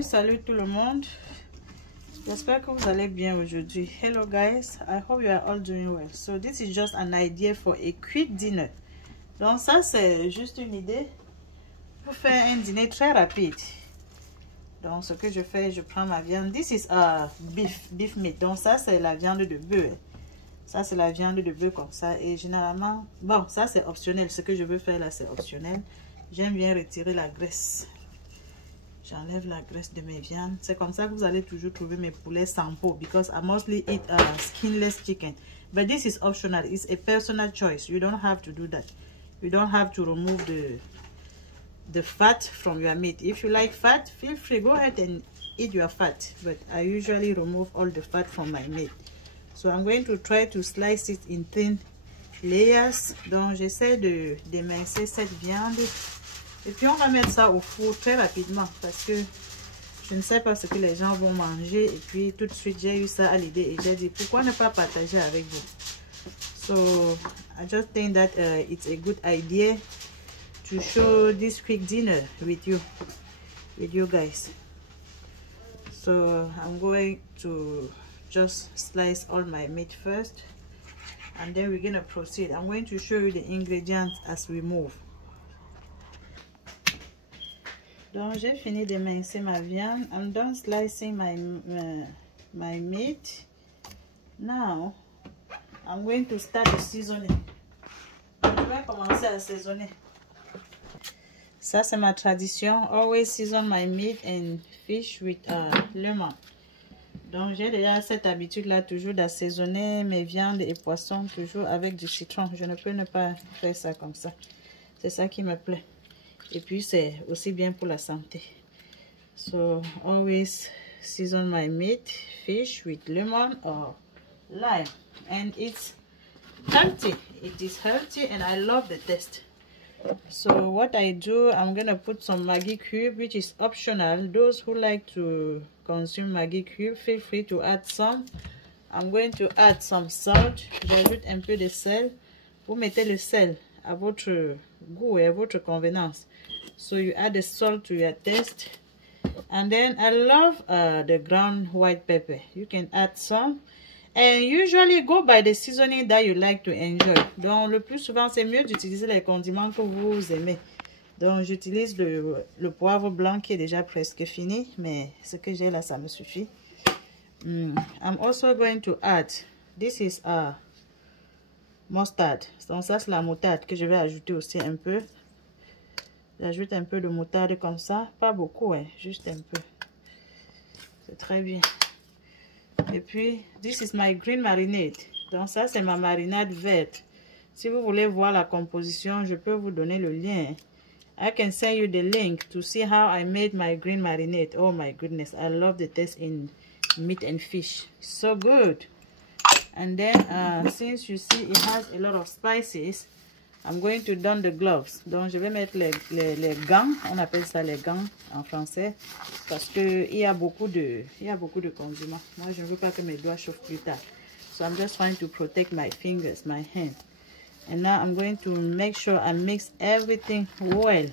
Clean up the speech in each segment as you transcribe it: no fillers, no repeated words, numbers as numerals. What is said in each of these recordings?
Salut tout le monde, j'espère que vous allez bien aujourd'hui. Hello guys, I hope you are all doing well. So this is just an idea for a quick dinner. Donc ça c'est juste une idée pour faire un dîner très rapide. Donc ce que je fais, je prends ma viande. This is beef meat. Donc ça c'est la viande de bœuf. Ça c'est la viande de bœuf comme ça. Et généralement, bon ça c'est optionnel. Ce que je veux faire là c'est optionnel. J'aime bien retirer la graisse. J'enlève la graisse de mes viandes. C'est comme ça que vous allez toujours trouver mes poulets sans peau. Because I mostly eat skinless chicken. But this is optional. It's a personal choice. You don't have to do that. You don't have to remove the fat from your meat. If you like fat, feel free. Go ahead and eat your fat. But I usually remove all the fat from my meat. So I'm going to try to slice it in thin layers. Donc j'essaie de d'émincer cette viande. Et puis on va mettre ça au four très rapidement parce que je ne sais pas ce que les gens vont manger. Et puis tout de suite j'ai eu ça à l'idée et j'ai dit pourquoi ne pas partager avec vous. So I just think that it's a good idea to show this quick dinner with you guys. So I'm going to just slice all my meat first and then we're gonna proceed. I'm going to show you the ingredients as we move. Donc j'ai fini d'émincer ma viande. I'm done slicing my meat. Now I'm going to start the seasoning. Je vais commencer à assaisonner. Ça c'est ma tradition. Always season my meat and fish with lemon. Donc j'ai déjà cette habitude là toujours d'assaisonner mes viandes et poissons toujours avec du citron. Je ne peux ne pas faire ça comme ça. C'est ça qui me plaît. Et puis c'est aussi bien pour la santé. So always season my meat, fish with lemon or lime. And it's healthy. It is healthy and I love the taste. So what I do, I'm gonna put some Maggi cube, which is optional. Those who like to consume Maggi cube, feel free to add some. I'm going to add some salt. J'ajoute un peu de sel. Vous mettez le sel à votre goût et à votre convenance. So you add the salt to your taste. And then I love the ground white pepper. You can add some. And usually go by the seasoning that you like to enjoy. Donc le plus souvent c'est mieux d'utiliser les condiments que vous aimez. Donc j'utilise le poivre blanc qui est déjà presque fini. Mais ce que j'ai là ça me suffit. I'm also going to add. This is mustard. Donc ça c'est la moutarde que je vais ajouter aussi un peu. J'ajoute un peu de moutarde comme ça. Pas beaucoup, hein, juste un peu. C'est très bien. Et puis, this is my green marinade. Donc ça c'est ma marinade verte. Si vous voulez voir la composition, je peux vous donner le lien. I can send you the link to see how I made my green marinade. Oh my goodness, I love the taste in meat and fish. So good. And then, since you see it has a lot of spices, I'm going to don the gloves. Donc, je vais mettre les gants. On appelle ça les gants en français. Parce qu'il y a beaucoup de condiments. Moi, je ne veux pas que mes doigts chauffent plus tard. So, I'm just trying to protect my fingers, my hand. And now, I'm going to make sure I mix everything well.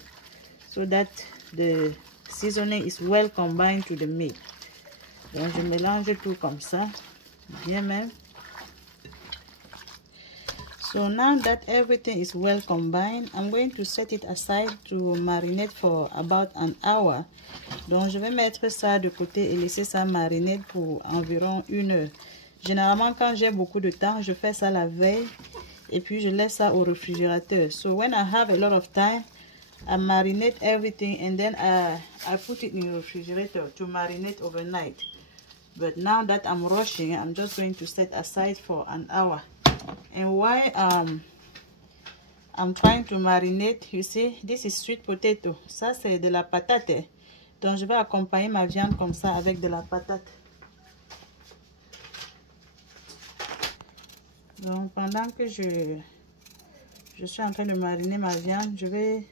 So that the seasoning is well combined to the meat. Donc, je mélange tout comme ça. Bien même. So now that everything is well combined, I'm going to set it aside to marinate for about an hour. Donc je vais mettre ça de côté et laisser ça mariner pour environ 1 heure. Généralement quand j'ai beaucoup de temps, je fais ça la veille et puis je laisse ça au réfrigérateur. So when I have a lot of time, I marinate everything and then I put it in the refrigerator to marinate overnight. But now that I'm rushing, I'm just going to set aside for an hour. And while I'm trying to marinate, you see, this is sweet potato. Ça, c'est de la patate. Donc, je vais accompagner ma viande comme ça avec de la patate. Donc, pendant que je suis en train de mariner ma viande, je vais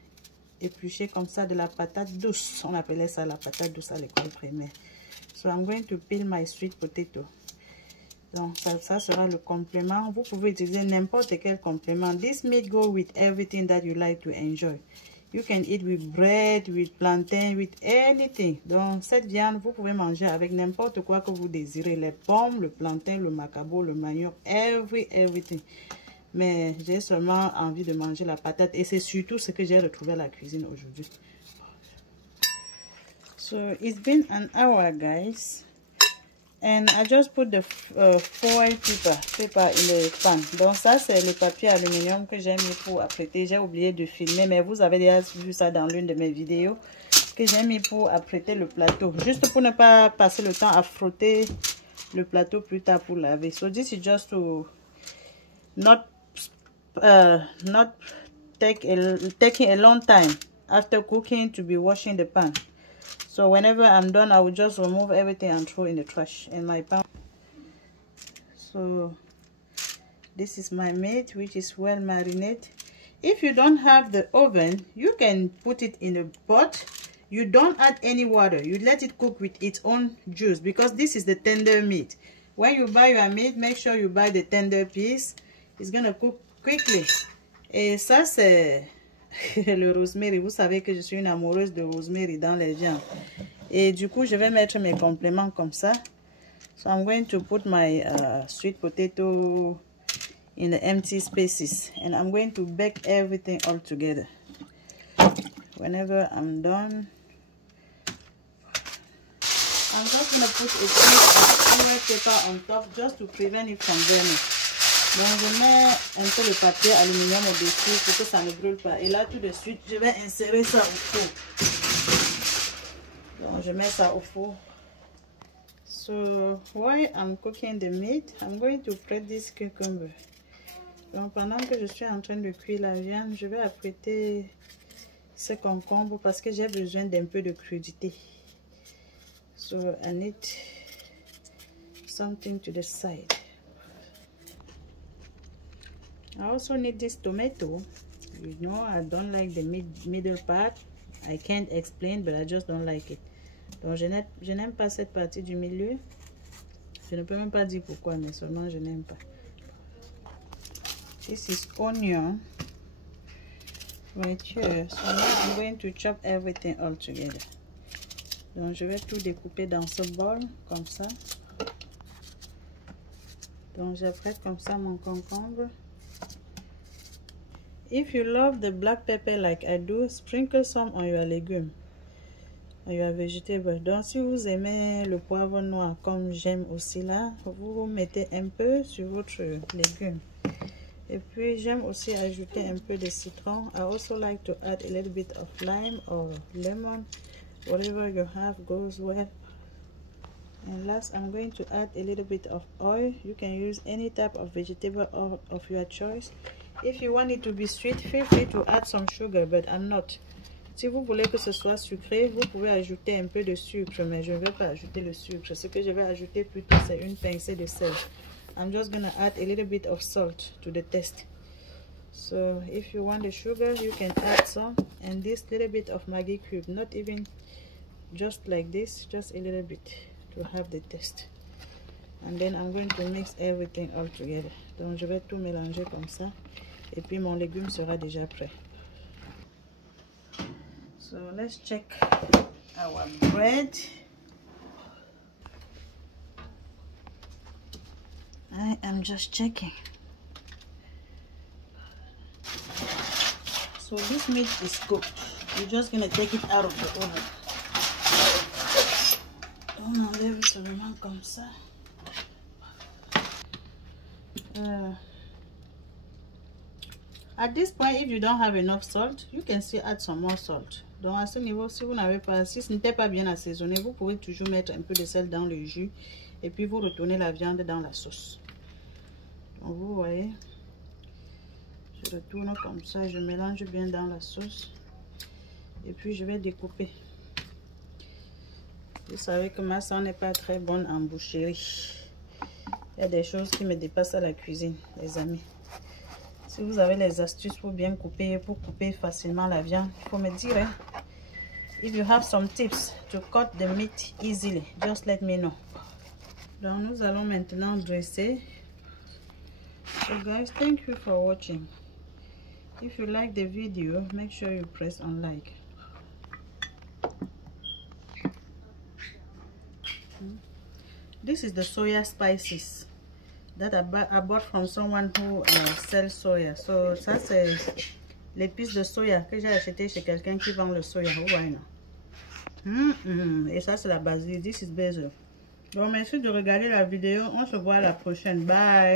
éplucher comme ça de la patate douce. On appelait ça la patate douce à l'école primaire. So, I'm going to peel my sweet potato. Donc ça sera le complément. Vous pouvez utiliser n'importe quel complément. This meat go with everything that you like to enjoy. You can eat with bread, with plantain, with anything. Donc, cette viande, vous pouvez manger avec n'importe quoi que vous désirez. Les pommes, le plantain, le macabo, le manioc, everything. Mais j'ai seulement envie de manger la patate. Et c'est surtout ce que j'ai retrouvé à la cuisine aujourd'hui. So, it's been an hour, guys. And I just put the foil paper in the pan. Donc ça c'est le papier aluminium que j'ai mis pour apprêter. J'ai oublié de filmer, mais vous avez déjà vu ça dans l'une de mes vidéos que j'ai mis pour apprêter le plateau. Juste pour ne pas passer le temps à frotter le plateau plus tard pour laver. So this is just to not taking a long time after cooking to be washing the pan. So whenever I'm done, I will just remove everything and throw in the trash in my pan. So this is my meat, which is well marinated. If you don't have the oven, you can put it in a pot. You don't add any water. You let it cook with its own juice because this is the tender meat. When you buy your meat, make sure you buy the tender piece. It's gonna cook quickly. Et ça c'est le rosemary. Vous savez que je suis une amoureuse de rosemary dans les viandes. Et du coup, je vais mettre mes compléments comme ça. So I'm going to put my sweet potato in the empty spaces. And I'm going to bake everything all together. Whenever I'm done, I'm just going to put a piece of foil paper on top just to prevent it from burning. Donc je mets un peu le papier aluminium au-dessus pour que ça ne brûle pas. Et là tout de suite, je vais insérer ça au four. Donc je mets ça au four. So while I'm cooking the meat, I'm going to prep this cucumber. Donc pendant que je suis en train de cuire la viande, je vais apprêter ce concombre parce que j'ai besoin d'un peu de crudité. So I need something to the side. I also need this tomato. You know, I don't like the middle part. I can't explain, but I just don't like it. Donc je n'aime pas cette partie du milieu. Je ne peux même pas dire pourquoi, mais seulement je n'aime pas. This is onion right here. So now I'm going to chop everything all together. Donc je vais tout découper dans ce bol comme ça. Donc j'apprête comme ça mon concombre. If you love the black pepper like I do, sprinkle some on your legume, on your vegetable. Donc si vous aimez le poivre noir comme j'aime aussi là, vous mettez un peu sur votre légume. Et puis j'aime aussi ajouter un peu de citron. I also like to add a little bit of lime or lemon. Whatever you have goes well. And last, I'm going to add a little bit of oil. You can use any type of vegetable of your choice. If you want it to be sweet, feel free to add some sugar, but I'm not. Si vous voulez que ce soit sucré, vous pouvez ajouter un peu de sucre, mais je ne vais pas ajouter le sucre. Ce que je vais ajouter plutôt, c'est une pincée de sel. I'm just going to add a little bit of salt to the taste. So if you want the sugar, you can add some. And this little bit of Maggi cube, not even just like this, just a little bit to have the taste. And then I'm going to mix everything all together. Donc je vais tout mélanger comme ça. Et puis mon légume sera déjà prêt. So let's check our bread. I am just checking. So this meat is cooked. We're just gonna take it out of the oven. On enlève seulement comme ça. At this point, if you don't have enough salt, you can still add some more salt. Donc à ce niveau, si vous n'avez pas, si ce n'était pas bien assaisonné, vous pouvez toujours mettre un peu de sel dans le jus et puis vous retournez la viande dans la sauce. Donc vous voyez, je retourne comme ça, je mélange bien dans la sauce et puis je vais découper. Vous savez que ma sang n'est pas très bonne en boucherie. Il y a des choses qui me dépassent à la cuisine, les amis. Si vous avez les astuces pour bien couper, pour couper facilement la viande, il faut me dire. Hein? If you have some tips to cut the meat easily, just let me know. Donc nous allons maintenant dresser. So guys, thank you for watching. If you like the video, make sure you press on like. This is the soya spices that I bought from someone who sells soya. So ça c'est l'épice de soya que j'ai acheté chez quelqu'un qui vend le soya. Et ça c'est la basilic. This is basil. Donc merci de regarder la vidéo. On se voit à la prochaine. Bye.